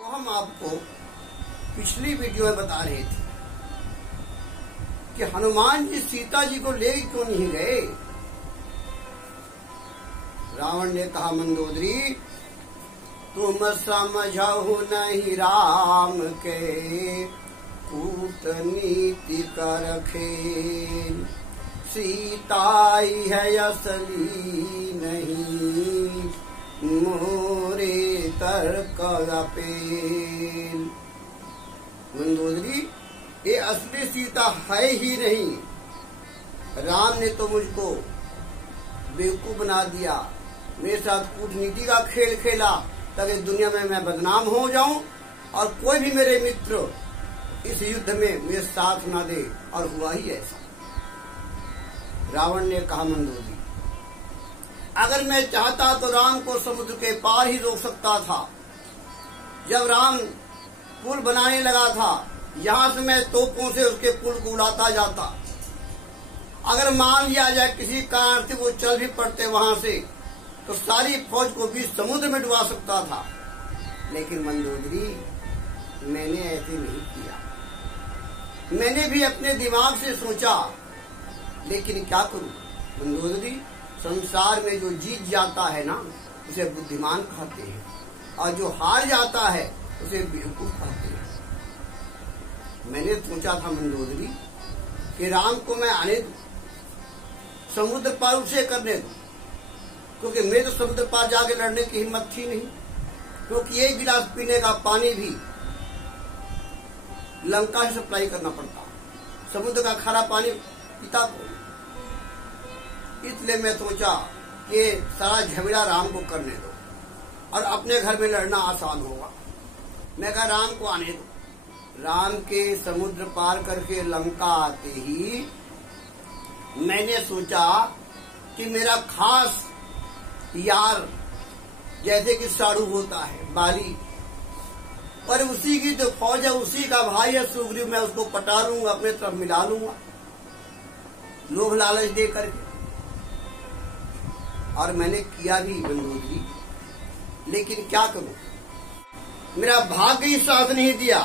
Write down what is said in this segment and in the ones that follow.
तो हम आपको पिछली वीडियो में बता रहे थे कि हनुमान जी सीता जी को ले क्यों नहीं गए। रावण ने कहा, मंदोदरी तुम समझो नहीं राम के कूटनीति कर खेल, सीताई है असली नहीं मोरे तर्क अपेल। मंदोदरी ये असली सीता है ही नहीं। राम ने तो मुझको बेवकूफ बना दिया, मेरे साथ कूटनीति का खेल खेला ताकि दुनिया में मैं बदनाम हो जाऊं और कोई भी मेरे मित्र इस युद्ध में मेरे साथ ना दे, और हुआ ही ऐसा। रावण ने कहा, मंदोदरी अगर मैं चाहता तो राम को समुद्र के पार ही रोक सकता था। जब राम पुल बनाने लगा था, यहां से मैं तोपों से उसके पुल को उड़ाता जाता। अगर मान लिया जाए किसी कारण से वो चल भी पड़ते वहां से, तो सारी फौज को भी समुद्र में डुबा सकता था। लेकिन मंदोदरी मैंने ऐसे नहीं किया। मैंने भी अपने दिमाग से सोचा, लेकिन क्या करूं मंदोदरी, संसार में जो जीत जाता है ना उसे बुद्धिमान कहते हैं, और जो हार जाता है उसे बेवकूफ कहते हैं। मैंने सोचा था मंदोदरी कि राम को मैं आने दूं, समुद्र पार उसे करने दूं, क्योंकि मेरे तो समुद्र पार जाके लड़ने की हिम्मत थी नहीं। क्योंकि एक गिलास पीने का पानी भी लंका से सप्लाई करना पड़ता, समुद्र का खारा पानी पिता को। इसलिए मैं सोचा कि सारा झमेला राम को करने दो और अपने घर में लड़ना आसान होगा। मैं कहा राम को आने दो। राम के समुद्र पार करके लंका आते ही मैंने सोचा कि मेरा खास यार, जैसे कि साड़ू होता है बाली, और उसी की जो फौज है, उसी का भाई है सुग्रीव, मैं उसको पटा लूंगा, अपने तरफ मिला लूंगा लोभ लालच दे करके। और मैंने किया भी मंदोदरी, लेकिन क्या करूं, मेरा भाग्य ही साथ नहीं दिया।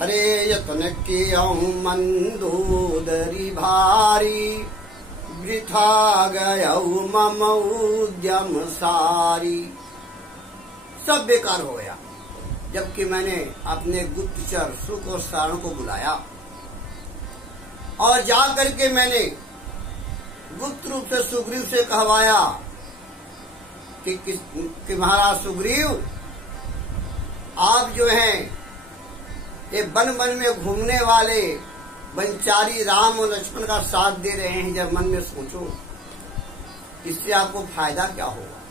अरे यत्न कियऊं मंदोदरी भारी, वृथा गयऊ मम उद्यम सारी। सब बेकार हो गया। जबकि मैंने अपने गुप्तचर सुख और सारण को बुलाया और जाकर के मैंने गुप्त रूप से सुग्रीव से कहवाया कि महाराज सुग्रीव, आप जो हैं ये वन वन में घूमने वाले वनचारी राम और लक्ष्मण का साथ दे रहे हैं। जब मन में सोचो, इससे आपको फायदा क्या होगा।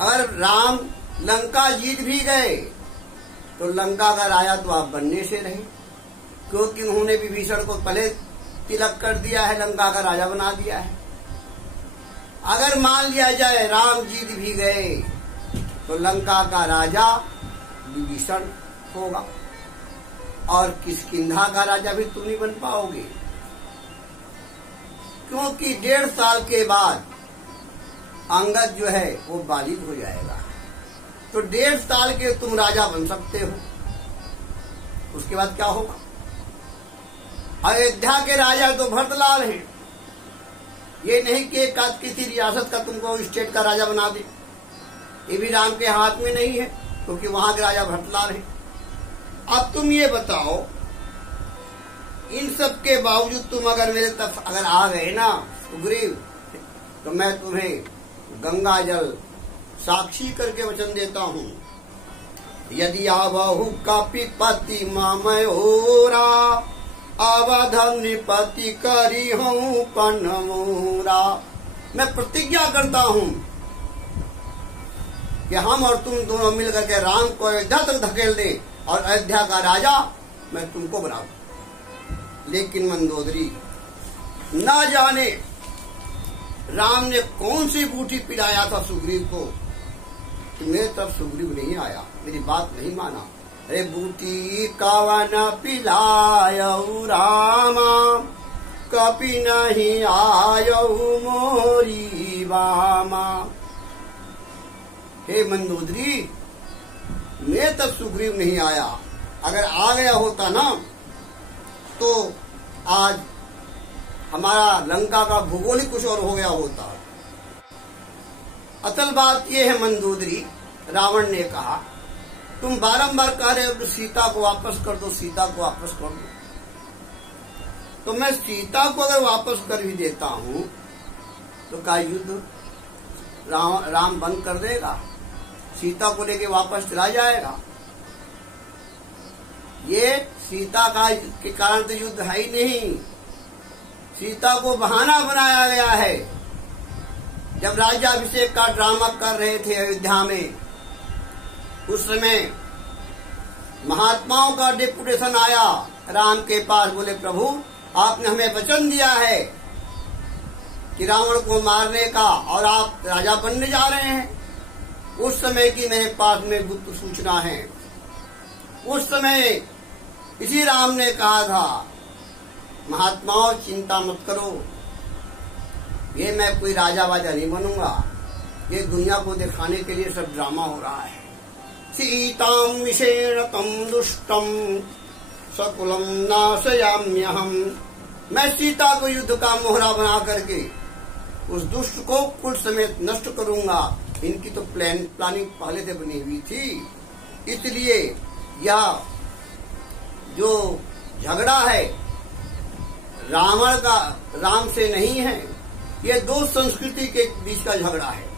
अगर राम लंका जीत भी गए तो लंका का राजा तो आप बनने से रहे, क्योंकि उन्होंने विभीषण को पहले तिलक कर दिया है, लंका का राजा बना दिया है। अगर मान लिया जाए राम जीत भी गए तो लंका का राजा विभीषण होगा, और किष्किंधा का राजा भी तुम नहीं बन पाओगे, क्योंकि 1.5 साल के बाद अंगद जो है वो बालिग हो जाएगा। तो 1.5 साल के तुम राजा बन सकते हो, उसके बाद क्या होगा। अयोध्या के राजा तो भरतलाल हैं। ये नहीं कि एक किसी रियासत का तुमको स्टेट का राजा बना दे, ये भी राम के हाथ में नहीं है, क्योंकि वहां के राजा भरतलाल हैं। अब तुम ये बताओ, इन सब के बावजूद तुम अगर मेरे तरफ अगर आ गए ना सुग्रीव, तो मैं तुम्हें गंगा जल साक्षी करके वचन देता हूं, यदि आवहु कपि पति ममयोरा, अवधम निपति करी हूं पन्नमोरा। मैं प्रतिज्ञा करता हूं कि हम और तुम दोनों मिलकर के राम को अयोध्या तक धकेल दे और अयोध्या का राजा मैं तुमको बना दूं। लेकिन मंदोदरी, न जाने राम ने कौन सी बूटी पिलाया था सुग्रीव को कि मेरे तरफ सुग्रीव नहीं आया, मेरी बात नहीं माना। अरे बूटी कवन पिलायऊ रामा, कपि नहीं आयऊ मोरी बामा। हे मंदोदरी, मैं तब सुग्रीव नहीं आया। अगर आ गया होता ना तो आज हमारा लंका का भूगोल ही कुछ और हो गया होता। असल बात यह है मंदोदरी, रावण ने कहा तुम बारंबार कह रहे हो सीता को वापस कर दो, सीता को वापस कर दो। तो मैं सीता को अगर वापस कर भी देता हूं तो क्या युद्ध राम बंद कर देगा? सीता को लेके वापस चला जाएगा? ये सीता का के कारण तो युद्ध है ही नहीं। सीता को बहाना बनाया गया है। जब राज्याभिषेक का ड्रामा कर रहे थे अयोध्या में, उस समय महात्माओं का डेपुटेशन आया राम के पास। बोले प्रभु, आपने हमें वचन दिया है कि रावण को मारने का, और आप राजा बनने जा रहे हैं। उस समय की मेरे पास में गुप्त सूचना है। उस समय इसी राम ने कहा था, महात्माओं चिंता मत करो, ये मैं कोई राजा वाजा नहीं बनूंगा, ये दुनिया को दिखाने के लिए सब ड्रामा हो रहा है। सीताम विषेण तम दुष्टम सकुलम नाशयाम्यहम। मैं सीता को युद्ध का मोहरा बना करके उस दुष्ट को कुल समेत नष्ट करूंगा। इनकी तो प्लानिंग पहले से बनी हुई थी। इसलिए यह जो झगड़ा है रावण का राम से नहीं है, ये दो संस्कृति के बीच का झगड़ा है।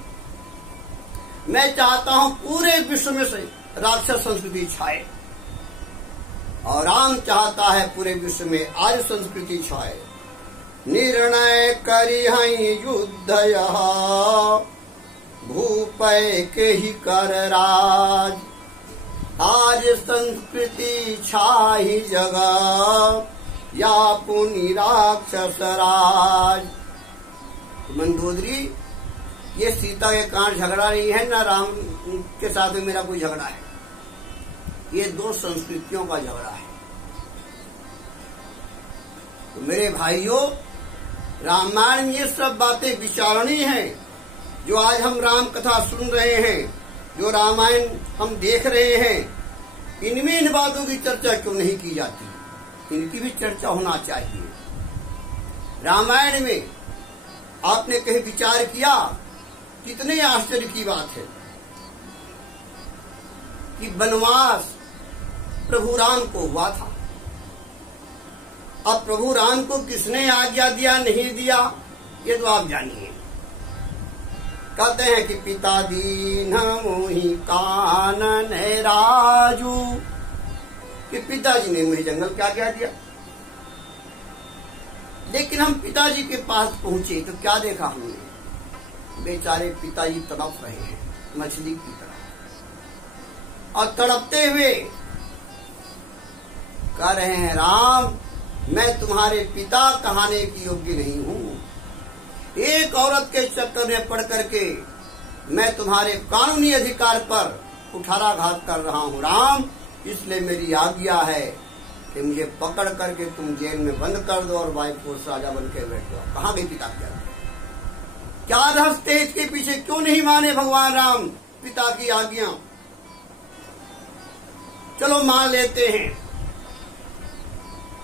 मैं चाहता हूं पूरे विश्व में से राक्षस संस्कृति छाए, और राम चाहता है पूरे विश्व में आर्य संस्कृति छाए। निर्णय करिहै युद्ध यह भूपै के ही कर राज। आर्य संस्कृति छाही जगह या पुनि राक्षस राज। मंदोदरी, ये सीता के कारण झगड़ा नहीं है, ना राम के साथ में मेरा कोई झगड़ा है। ये दो संस्कृतियों का झगड़ा है। तो मेरे भाइयों, रामायण में ये सब बातें विचारणीय हैं। जो आज हम राम कथा सुन रहे हैं, जो रामायण हम देख रहे हैं, इनमें इन बातों की चर्चा क्यों नहीं की जाती? इनकी भी चर्चा होना चाहिए। रामायण में आपने कहीं विचार किया? कितने आश्चर्य की बात है कि वनवास प्रभु राम को हुआ था। अब प्रभु राम को किसने आज्ञा दिया, नहीं दिया, ये तो आप जानिए। कहते हैं कि पिता दीन मोहि कानन राजू, कि पिताजी ने मुझे जंगल क्या क्या दिया। लेकिन हम पिताजी के पास पहुंचे तो क्या देखा हमने? बेचारे पिताजी तड़प रहे हैं मछली की तरह, और तड़पते हुए कह रहे हैं, राम मैं तुम्हारे पिता कहाने की योग्य नहीं हूं। एक औरत के चक्कर में पड़ करके मैं तुम्हारे कानूनी अधिकार पर कुठाराघात कर रहा हूं राम। इसलिए मेरी आज्ञा है कि मुझे पकड़ करके तुम जेल में बंद कर दो और बाई फोर्स राजा बन के बैठ जाओ। कहाँ गई पिता की आज्ञा? क्या रहस्य इसके पीछे? क्यों नहीं माने भगवान राम पिता की आज्ञा? चलो मान लेते हैं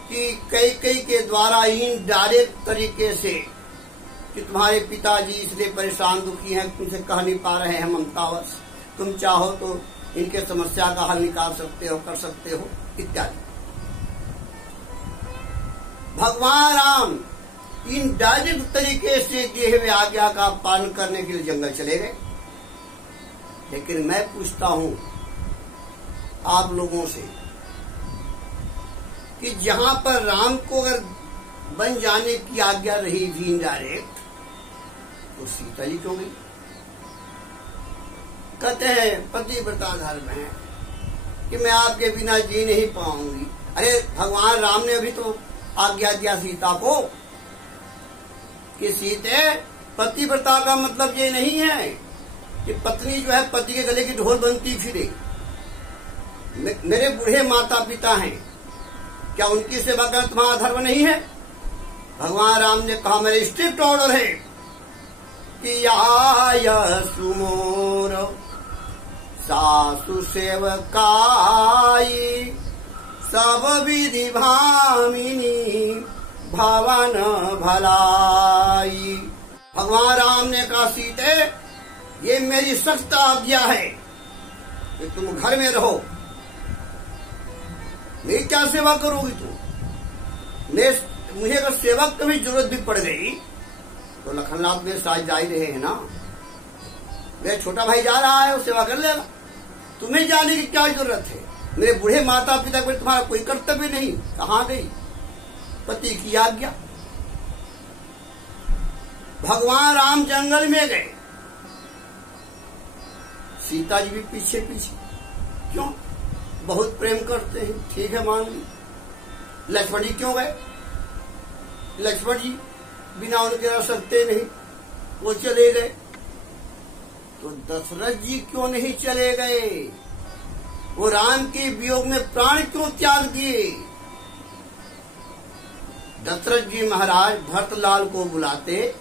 कि कई के द्वारा इनडायरेक्ट तरीके से कि तुम्हारे पिताजी इसलिए परेशान दुखी हैं, तुमसे कह नहीं पा रहे हैं ममतावश, तुम चाहो तो इनके समस्या का हल निकाल सकते हो, कर सकते हो, इत्यादि। भगवान राम इनडायरेक्ट तरीके से दिए हुए आज्ञा का पालन करने के लिए जंगल चले गए। लेकिन मैं पूछता हूं आप लोगों से कि जहां पर राम को अगर बन जाने की आज्ञा रही थी इनडायरेक्ट, तो सीता जी क्यों गई? कहते हैं पतिव्रता धर्म है कि मैं आपके बिना जी नहीं पाऊंगी। अरे भगवान राम ने अभी तो आज्ञा दिया सीता को कि सीते, पतिव्रता का मतलब ये नहीं है कि पत्नी जो है पति के गले की ढोल बनती फिरे। मेरे बूढ़े माता पिता हैं, क्या उनकी सेवा करना तुम्हारा धर्म नहीं है? भगवान राम ने कहा मेरे स्ट्रिक्ट ऑर्डर है कि आय सुमोर सासु सेवकाई सब विधि भामिनी भवन भलाई। भगवान राम ने कहा सीते ये मेरी सख्त आज्ञा है कि तुम घर में रहो, मेरी क्या सेवा करोगी तुम? मुझे अगर सेवक की भी जरूरत भी पड़ गई तो लखनलाल मेरे साथ जा ही रहे हैं ना, मेरा छोटा भाई जा रहा है वो सेवा कर लेगा, तुम्हें जाने की क्या जरूरत है? मेरे बूढ़े माता पिता पर तुम्हारा कोई कर्तव्य नहीं। कहाँ गई पति की आज्ञा? भगवान राम जंगल में गए, सीता जी भी पीछे पीछे। क्यों? बहुत प्रेम करते हैं, ठीक है मान ली। लक्ष्मण जी क्यों गए? लक्ष्मण जी बिना उनके रह सकते नहीं, वो चले गए। तो दशरथ जी क्यों नहीं चले गए? वो राम के वियोग में प्राण क्यों त्याग दिए? दशरथ जी महाराज भरतलाल को बुलाते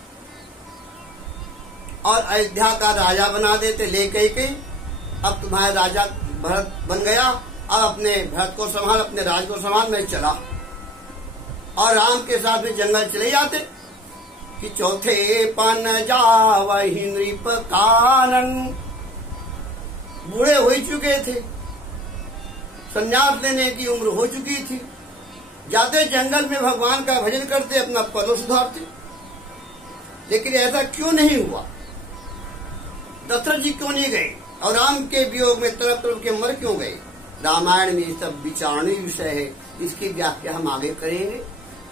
और अयोध्या का राजा बना देते, लेके के अब तुम्हारा राजा भरत बन गया, अब अपने भरत को संभाल, अपने राज को संभाल, मैं चला। और राम के साथ में जंगल चले जाते कि चौथे पन जावहि नृप कानन। बूढ़े हो चुके थे, संन्यास लेने की उम्र हो चुकी थी, जाते जंगल में भगवान का भजन करते, अपना पद सुधारते। लेकिन ऐसा क्यों नहीं हुआ? दशरथ जी क्यों नहीं गए और राम के वियोग में तरफ तरफ के मर क्यों गए? रामायण में सब विचारणीय विषय है, इसकी व्याख्या हम आगे करेंगे।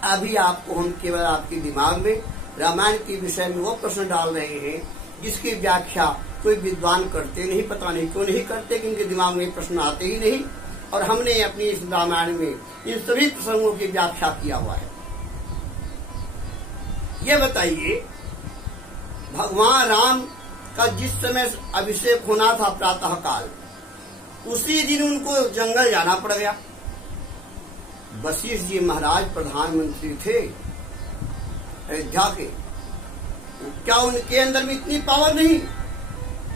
अभी आपको हम केवल आपके दिमाग में रामायण के विषय में वो प्रश्न डाल रहे हैं जिसकी व्याख्या कोई विद्वान करते नहीं, पता नहीं क्यों नहीं करते, क्योंकि दिमाग में प्रश्न आते ही नहीं। और हमने अपनी इस रामायण में इन सभी प्रसंगों की व्याख्या किया हुआ है। ये बताइए, भगवान राम का जिस समय अभिषेक होना था प्रातः काल, उसी दिन उनको जंगल जाना पड़ गया। वशिष्ठ जी महाराज प्रधानमंत्री थे अयोध्या के, क्या उनके अंदर में इतनी पावर नहीं?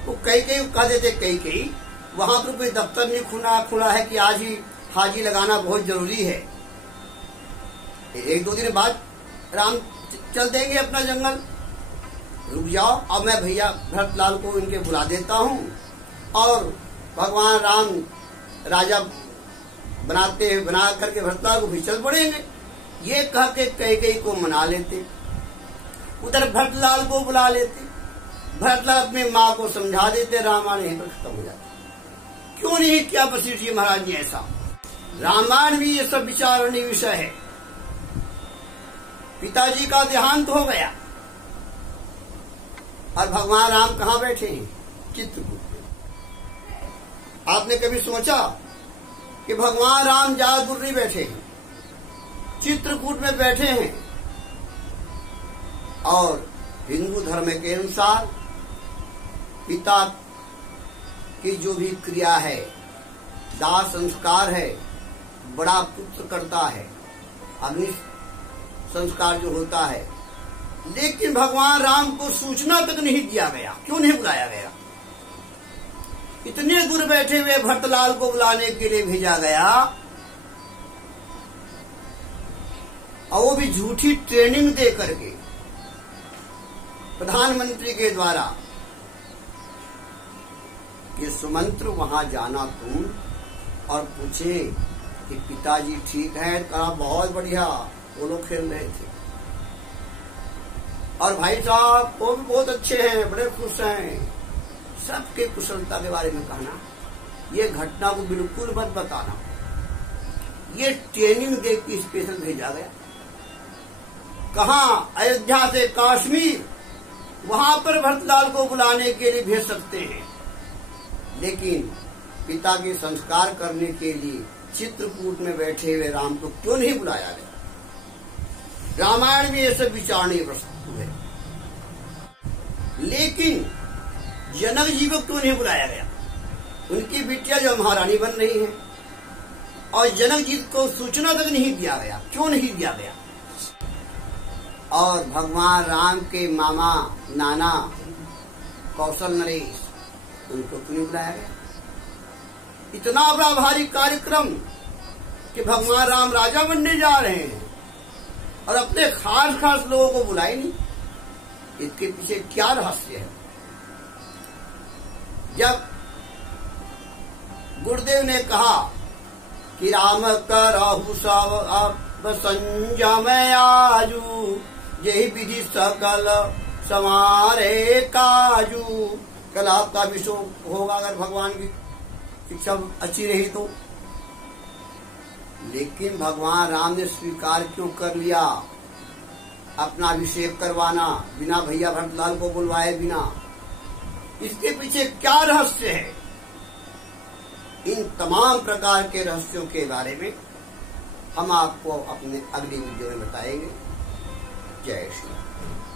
वो कई कह देते कई वहां पर कोई दफ्तर नहीं खुला है कि आज ही हाजी लगाना बहुत जरूरी है। एक दो दिन बाद राम चल देंगे अपना जंगल, रुक जाओ, अब मैं भैया भरतलाल को इनके बुला देता हूँ और भगवान राम राजा बना करके भरतलाल को फिर चल पड़ेंगे। ये कह के कई को मना लेते, उधर भरतलाल को बुला लेते, भरतलाल अपनी माँ को समझा देते, रामायण यहीं पर खत्म हो जाता। क्यों नहीं किया वशिष्ठ जी महाराज ने ऐसा? रामायण भी ये सब विचारणीय विषय है। पिताजी का देहांत हो गया और भगवान राम कहाँ बैठे हैं? चित्रकूट में। आपने कभी सोचा कि भगवान राम ज्यादा दूर नहीं बैठे हैं, चित्रकूट में बैठे हैं। और हिंदू धर्म के अनुसार पिता की जो भी क्रिया है, दाह संस्कार है, बड़ा पुत्र करता है, अग्नि संस्कार जो होता है। लेकिन भगवान राम को सूचना तक नहीं दिया गया। क्यों नहीं बुलाया गया? इतने दूर बैठे हुए भरतलाल को बुलाने के लिए भेजा गया, और वो भी झूठी ट्रेनिंग दे करके प्रधानमंत्री के द्वारा कि सुमंत्र वहां जाना तुम और पूछे कि पिताजी ठीक है? कहा बहुत बढ़िया, वो लोग खेल रहे थे। और भाई साहब वो भी बहुत अच्छे हैं, बड़े खुश हैं। सबके कुशलता के बारे में कहना, ये घटना को बिल्कुल मत बताना। ये ट्रेनिंग दे के स्पेशल भेजा गया। कहाँ? अयोध्या से कश्मीर, वहां पर भरतलाल को बुलाने के लिए भेज सकते हैं, लेकिन पिता के संस्कार करने के लिए चित्रकूट में बैठे हुए राम को क्यों नहीं बुलाया गया? रामायण में यह सब विचारणीय वस्तु है। लेकिन जनक जी को क्यों नहीं बुलाया गया? उनकी बिटिया जो महारानी बन रही है, और जनक जी को सूचना तक नहीं दिया गया। क्यों नहीं दिया गया? और भगवान राम के मामा नाना कौशल नरेश, उनको क्यों नहीं बुलाया गया? इतना बड़ा भारी कार्यक्रम कि भगवान राम राजा बनने जा रहे हैं और अपने खास खास लोगों को बुलाए नहीं। इसके पीछे क्या रहस्य है? जब गुरुदेव ने कहा कि राम करहु सब अब संयम आजू, यही विधि सकल समारे काजू। कल आपका भी शोक होगा अगर भगवान की शिक्षा अच्छी रही तो। लेकिन भगवान राम ने स्वीकार क्यों कर लिया अपना अभिषेक करवाना बिना भैया भरतलाल को बुलवाए बिना? इसके पीछे क्या रहस्य है? इन तमाम प्रकार के रहस्यों के बारे में हम आपको अपने अगली वीडियो में बताएंगे। जय श्री राम।